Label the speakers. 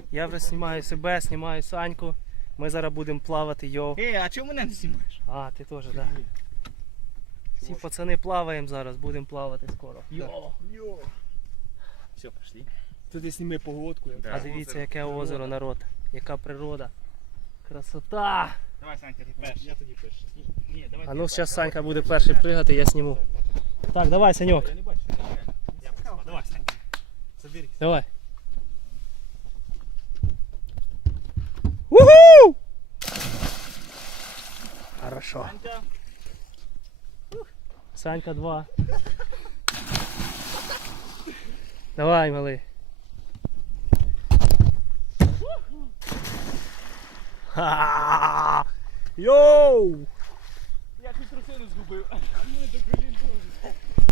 Speaker 1: Я вже знімаю себе, знімаю Саньку. Ми зараз будемо плавати, йоу.
Speaker 2: А чому мене не знімаєш?
Speaker 1: А, ти теж, так. Да. Всі пацани плаваємо зараз, будемо плавати скоро.
Speaker 2: Йо. Все, пошли.
Speaker 3: Тут ти сніми погодку.
Speaker 1: А дивіться, яке озеро, народ. Яка природа. Красота!
Speaker 2: Давай, Санька, ти перший.
Speaker 3: Я тоді перший.
Speaker 2: Ні, давай.
Speaker 1: А ну зараз Санька буде перший пригати, я зніму. Так, давай, Саньок.
Speaker 3: Я не бачу.
Speaker 2: Я поставив. Давай, Санька.
Speaker 3: Заберись.
Speaker 1: Давай. Уху! Хорошо.
Speaker 2: Санька.
Speaker 1: Санька 2. Давай, малий. Ха! Йоу!
Speaker 3: Я тут трусину згубив.